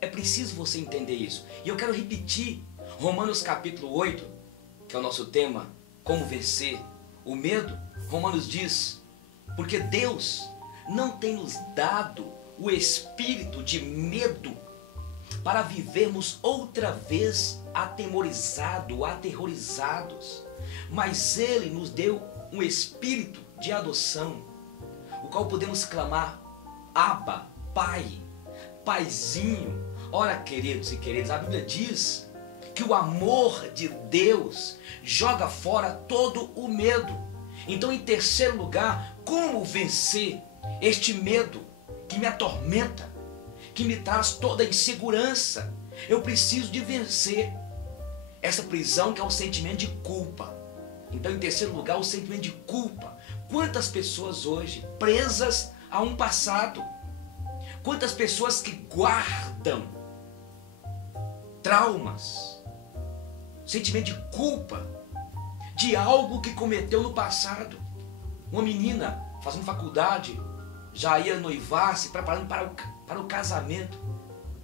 É preciso você entender isso. E eu quero repetir Romanos capítulo 8, que é o nosso tema, como vencer o medo. Romanos diz: porque Deus não tem nos dado o espírito de medo para vivermos outra vez aterrorizados, mas Ele nos deu um espírito de adoção, o qual podemos clamar: Abba, Pai, Paizinho. Ora, queridos e queridas, a Bíblia diz que o amor de Deus joga fora todo o medo. Então, em terceiro lugar, como vencer este medo que me atormenta, que me traz toda a insegurança? Eu preciso de vencer essa prisão que é o sentimento de culpa. Então, em terceiro lugar, o sentimento de culpa. Quantas pessoas hoje presas a um passado? Quantas pessoas que guardam traumas, sentimento de culpa de algo que cometeu no passado? Uma menina fazendo faculdade, já ia noivar, se preparando para o casamento,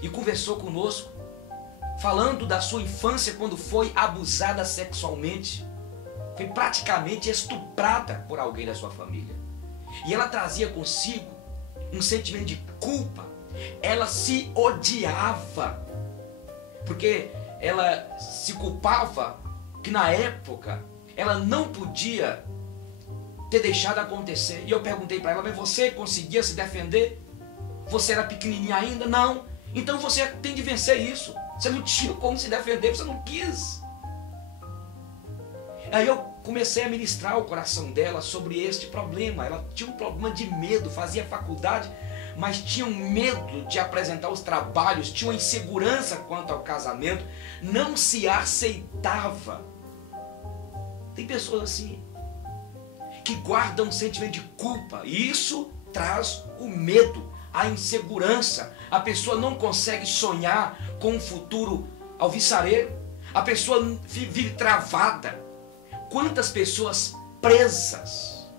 e conversou conosco, falando da sua infância quando foi abusada sexualmente, foi praticamente estuprada por alguém da sua família. E ela trazia consigo um sentimento de culpa. Ela se odiava, porque ela se culpava que na época ela não podia ter deixado acontecer. E eu perguntei para ela: mas você conseguia se defender? Você era pequenininha ainda? Não. Então você tem de vencer isso. Você não tinha como se defender, você não quis. Aí eu comecei a ministrar o coração dela sobre este problema. Ela tinha um problema de medo, fazia faculdade, mas tinha um medo de apresentar os trabalhos, tinha uma insegurança quanto ao casamento, não se aceitava. Tem pessoas assim, que guardam um sentimento de culpa, e isso traz o medo, a insegurança. A pessoa não consegue sonhar com um futuro alvissareiro, a pessoa vive travada. Quantas pessoas presas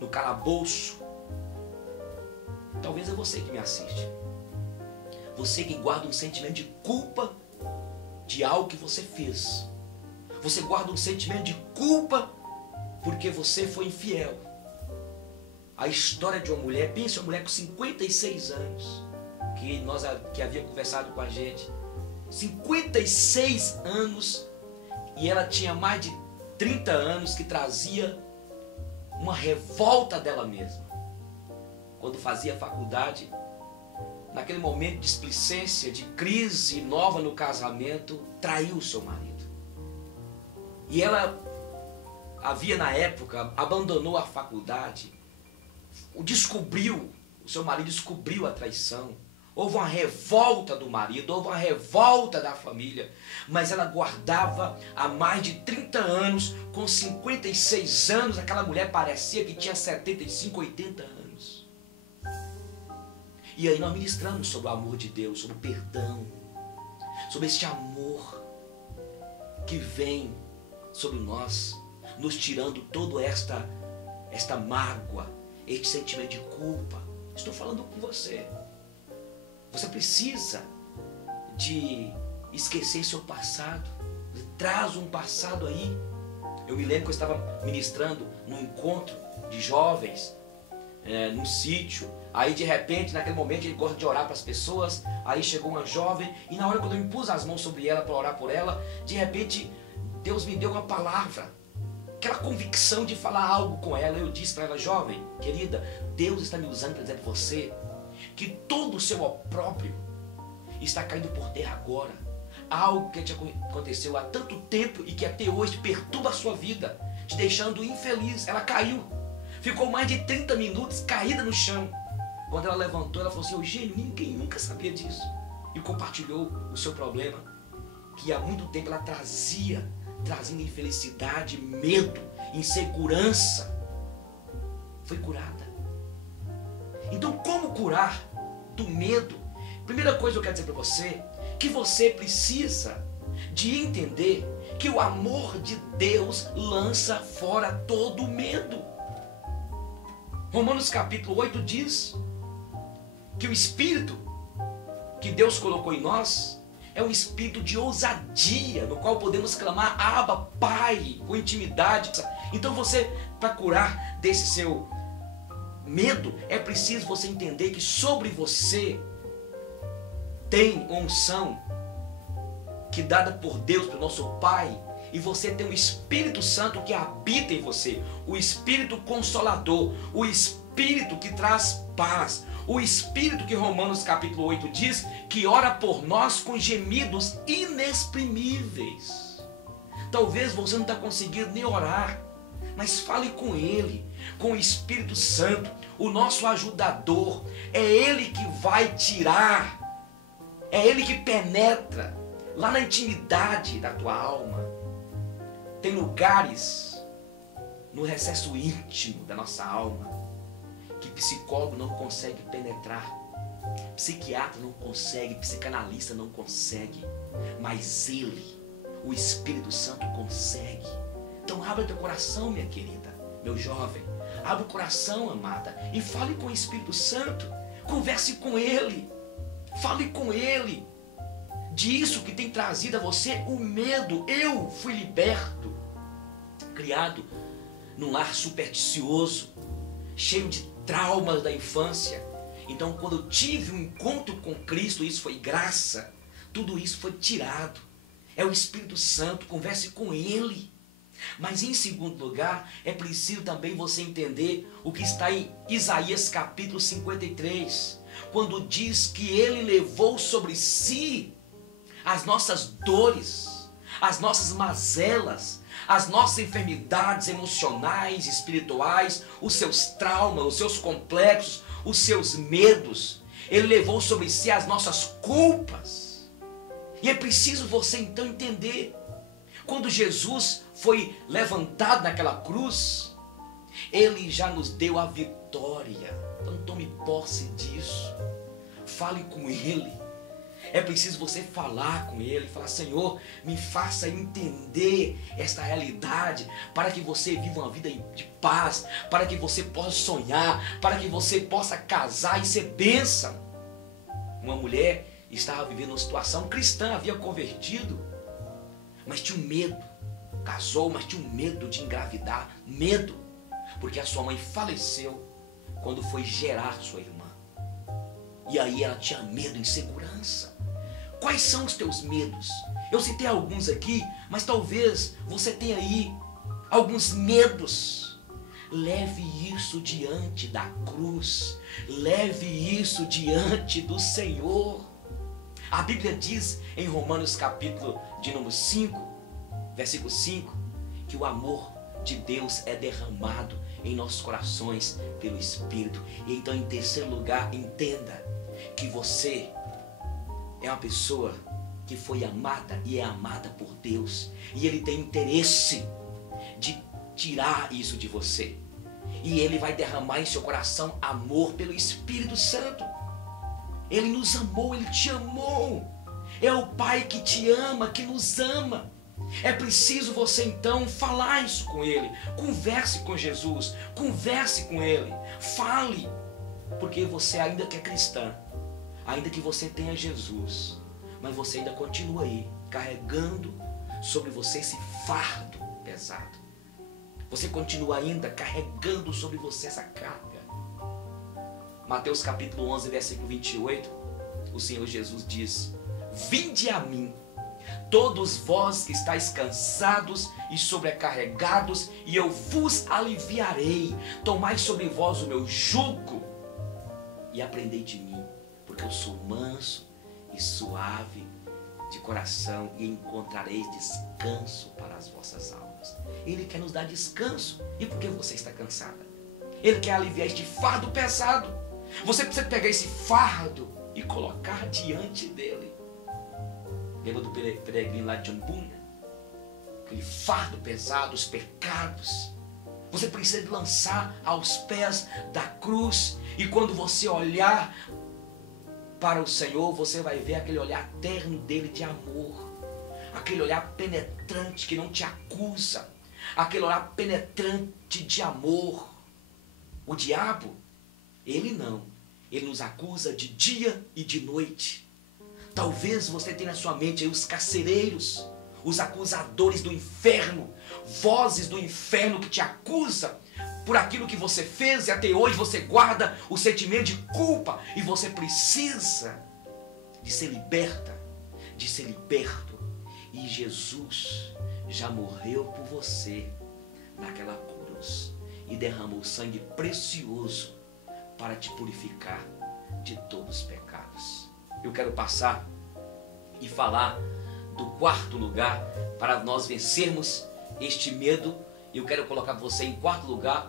no calabouço? Talvez é você que me assiste, você que guarda um sentimento de culpa de algo que você fez. Você guarda um sentimento de culpa porque você foi infiel. A história de uma mulher, pensa, uma mulher com 56 anos, que havia conversado com a gente, 56 anos, e ela tinha mais de 30 anos, que trazia uma revolta dela mesma. Quando fazia faculdade, naquele momento de displicência, de crise nova no casamento, traiu o seu marido. E ela havia na época, abandonou a faculdade, o seu marido descobriu a traição, houve uma revolta do marido, houve uma revolta da família, mas ela guardava há mais de 30 anos, com 56 anos, aquela mulher parecia que tinha 75, 80 anos. E aí nós ministramos sobre o amor de Deus, sobre o perdão, sobre este amor que vem sobre nós, nos tirando toda esta mágoa, este sentimento de culpa. Estou falando com você. Você precisa de esquecer seu passado. Traz um passado aí. Eu me lembro que eu estava ministrando num encontro de jovens, num sítio. Aí de repente, naquele momento, ele gosta de orar para as pessoas. Aí chegou uma jovem, e na hora que eu me pus as mãos sobre ela para orar por ela, de repente Deus me deu uma palavra, aquela convicção de falar algo com ela. Eu disse para ela: jovem, querida, Deus está me usando para dizer para você que todo o seu opróbrio está caindo por terra agora. Algo que te aconteceu há tanto tempo e que até hoje perturba a sua vida, te deixando infeliz. Ela caiu, ficou mais de 30 minutos caída no chão. Quando ela levantou, ela falou assim: Eugênio, ninguém nunca sabia disso. E compartilhou o seu problema, que há muito tempo ela trazendo infelicidade, medo, insegurança. Foi curada. Então, como curar do medo? Primeira coisa que eu quero dizer para você, que você precisa de entender que o amor de Deus lança fora todo o medo. Romanos capítulo 8 diz que o espírito que Deus colocou em nós é um espírito de ousadia, no qual podemos clamar Abba, Pai, com intimidade. Então você, para curar desse seu medo, é preciso você entender que sobre você tem unção que é dada por Deus, pelo nosso Pai, e você tem o Espírito Santo que habita em você, o Espírito Consolador, o Espírito que traz paz, o Espírito que Romanos capítulo 8 diz que ora por nós com gemidos inexprimíveis. Talvez você não está conseguindo nem orar, mas fale com Ele, com o Espírito Santo, o nosso ajudador. É Ele que vai tirar, é Ele que penetra lá na intimidade da tua alma. Tem lugares no recesso íntimo da nossa alma que psicólogo não consegue penetrar, psiquiatra não consegue, psicanalista não consegue, mas Ele, o Espírito Santo, consegue. Então abra teu coração, minha querida, meu jovem, abra o coração, amada, e fale com o Espírito Santo, converse com Ele, fale com Ele disso que tem trazido a você o medo. Eu fui liberto, criado num lar supersticioso, cheio de traumas da infância. Então quando eu tive um encontro com Cristo, isso foi graça, tudo isso foi tirado. É o Espírito Santo, converse com Ele. Mas em segundo lugar, é preciso também você entender o que está em Isaías capítulo 53, quando diz que Ele levou sobre si as nossas dores, as nossas mazelas, as nossas enfermidades emocionais, espirituais, os seus traumas, os seus complexos, os seus medos. Ele levou sobre si as nossas culpas. E é preciso você então entender, quando Jesus foi levantado naquela cruz, Ele já nos deu a vitória. Então tome posse disso, fale com Ele. É preciso você falar com Ele, falar: Senhor, me faça entender esta realidade, para que você viva uma vida de paz, para que você possa sonhar, para que você possa casar e ser bênção. Uma mulher estava vivendo uma situação cristã, havia convertido, mas tinha um medo, casou, mas tinha um medo de engravidar, medo, porque a sua mãe faleceu quando foi gerar sua irmã. E aí ela tinha medo, insegurança. Quais são os teus medos? Eu citei alguns aqui, mas talvez você tenha aí alguns medos. Leve isso diante da cruz. Leve isso diante do Senhor. A Bíblia diz em Romanos capítulo de número 5, versículo 5, que o amor de Deus é derramado em nossos corações pelo Espírito. E então, em terceiro lugar, entenda que você é uma pessoa que foi amada e é amada por Deus. E Ele tem interesse de tirar isso de você. E Ele vai derramar em seu coração amor pelo Espírito Santo. Ele nos amou, Ele te amou. É o Pai que te ama, que nos ama. É preciso você então falar isso com Ele. Converse com Jesus, converse com Ele, fale. Porque você ainda que é cristã, ainda que você tenha Jesus, mas você ainda continua aí, carregando sobre você esse fardo pesado. Você continua ainda carregando sobre você essa carga. Mateus capítulo 11, versículo 28, o Senhor Jesus diz: Vinde a mim, todos vós que estáis cansados e sobrecarregados, e eu vos aliviarei. Tomai sobre vós o meu jugo e aprendei de mim, porque eu sou manso e suave de coração, e encontrareis descanso para as vossas almas. Ele quer nos dar descanso. E por que você está cansada? Ele quer aliviar este fardo pesado. Você precisa pegar esse fardo e colocar diante dele. Lembra do peregrino lá de Umbunda? Aquele fardo pesado, os pecados. Você precisa lançar aos pés da cruz. E quando você olhar para o Senhor, você vai ver aquele olhar terno dele de amor. Aquele olhar penetrante que não te acusa. Aquele olhar penetrante de amor. O diabo, ele não. Ele nos acusa de dia e de noite. Talvez você tenha na sua mente aí os carcereiros, os acusadores do inferno, vozes do inferno que te acusam por aquilo que você fez, e até hoje você guarda o sentimento de culpa, e você precisa de ser liberta, de ser liberto. E Jesus já morreu por você naquela cruz e derramou sangue precioso para te purificar de todos os pecados. Eu quero passar e falar do quarto lugar para nós vencermos este medo. Eu quero colocar você em quarto lugar,